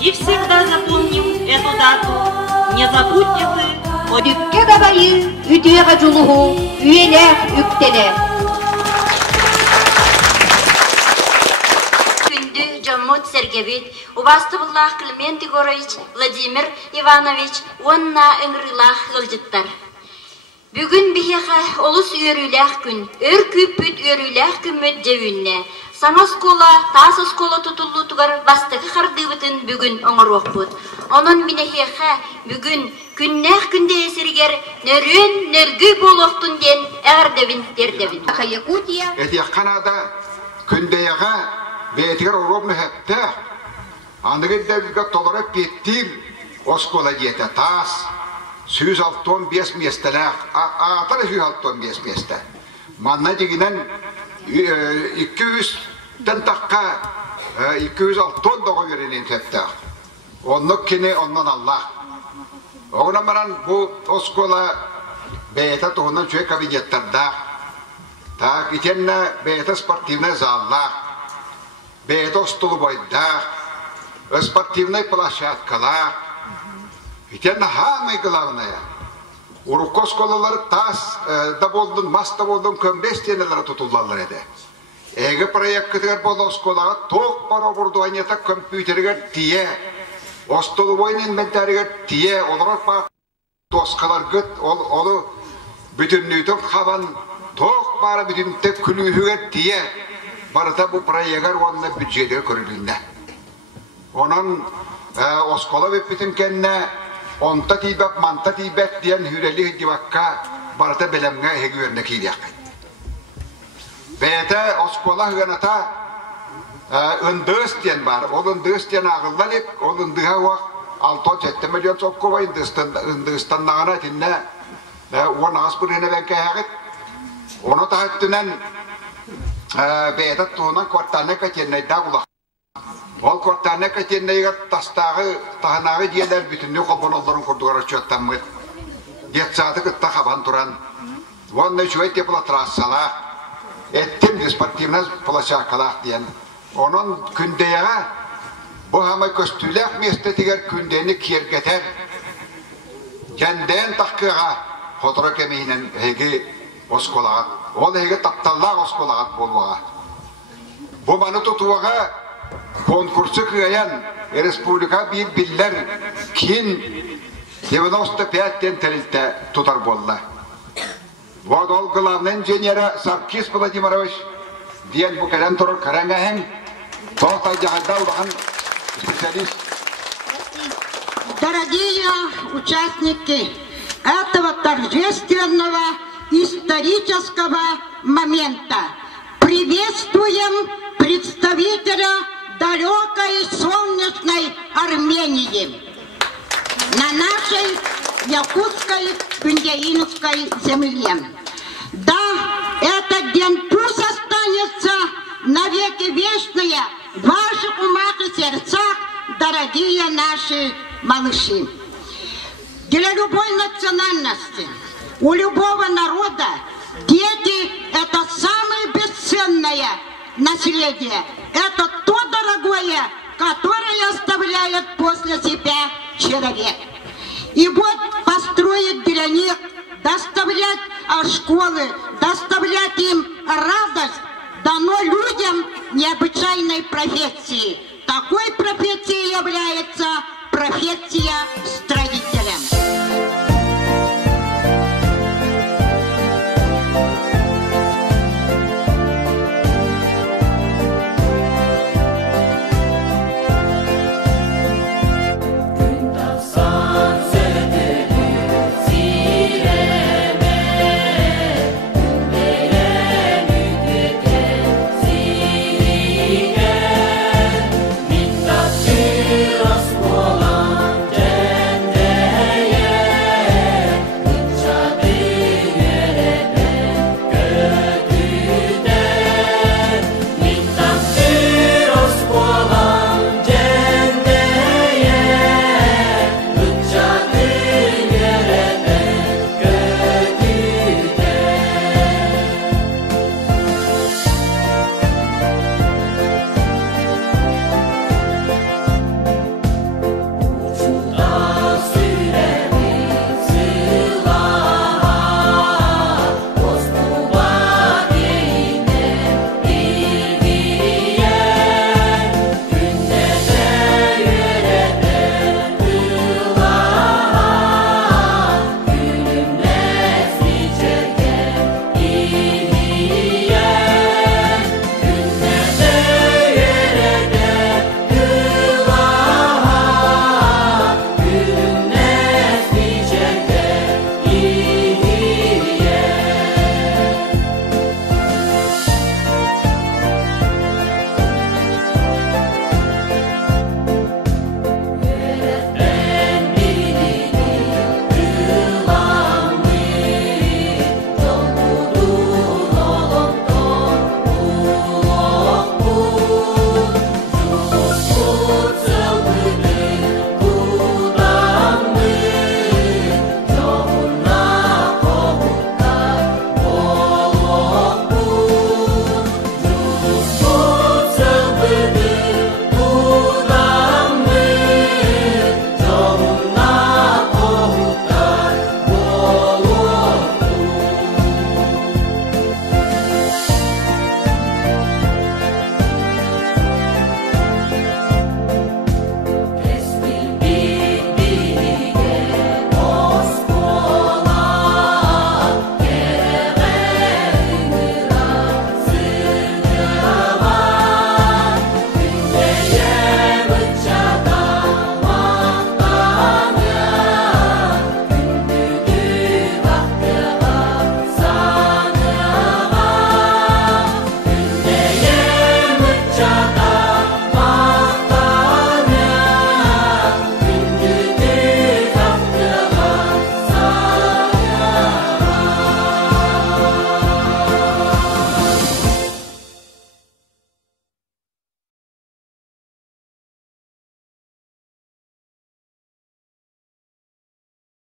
И всегда запомним эту дату. Не забудьте вы. Одükке gabayı, üdüye gaculuğu, üyeler üktele. Күнді Жоммут Сергевит, Убастыбыллах Климент Егорович, Владимир Иванович, онна ыңрылах ғылжыттар. Бүгін бихеға олыс үйеріләқ күн, өр күппіт үйеріләқ күммет жевінне. Саңа скола, тасы скола тұтылу тұғар бастығы қардыбытын бүгін оңыр оқпыд. Оның минехеға бүгін күннәқ күнде есіргер нөрін нөргі болуқтын ден әғірдевін дердевін. Әді қанада күндеяға бәйтігер оробны әпті. Анығы дәвізге толырып кеттір оскола дейті тас. 165 местелер, атары 165 месте. Манна дегенен 200-тен таққа 206 доғы веренен тәпті. Оннық кене оннан Аллах. Оғына маран бұл оскола бәйті тұғынан чөй кабинеттерді. Так, итенне бәйті спортивный залла, бәйті остылы бойда, спортивный площадкала. Итенне хамай главное. Урукко сколалары тас да болдun, маста болдun, көмбес тенелері тұтылалар еді. Эге проекттігер болу сколаға тоқ бара бұрды айнета компьютергер тие, остылы бойнен ментәрігер тие, олар бақ тоскалар гүт, олы бүтіннүйдің қабан тоқ бары бүтінті күлігер тие, барыта бұл проекттер онына бюджетер көрілінді. Onun oskola bütün kendine onta tibek manta tibek diyen hüreli divakka barata belemge hegüverne kiyyak. Bete oskola hüganata ındığız diyen var. O ındığız diyen ağıllalık, o ındığa vak 6-7 milyon sokko ındığıstan nağına dinle. O nağız buraya ben kayakit. Onu tahattünen bete tuğunan kvartane kaçenay dağulak. Ол кортаны кәтеннейге тастағы тағынағы диелер бүтінне қолбан оларын құрдығар өтчеттамыз. Детсады күтті қабан тұран. Онны жөйт де бұла трассалақ. Әттім спортивный площадкалақ дейін. Оның күндейіға бұл хамай көстілек месті тегер күндейіні кергетер. Кәнден таққыға қотыры кәмейінен әйге осқолағат. Ол әйге тапталлақ осқолағат болуға. Бұл маны тұтуға konkursu kıyayan Respublika bir biller kin 95'ten telilte tutar bolla. Vodol Главный инженера Sarkis Vladimirovich diyen bu kelen torur karangahen tohta jahada udahan специалист. Дорогие участники этого торжественного исторического момента, приветствуем представителя далекой солнечной Армении на нашей якутской Кундяинской земле. Да, этот день пусть останется навеки вечные в ваших умах и сердцах, дорогие наши малыши. Для любой национальности, у любого народа дети — это самое бесценное наследие. Это то дорогое, которое оставляет после себя человек. И вот построить для них, доставлять школы, доставлять им радость, дано людям необычайной профессии. Такой профессией является профессия строителя.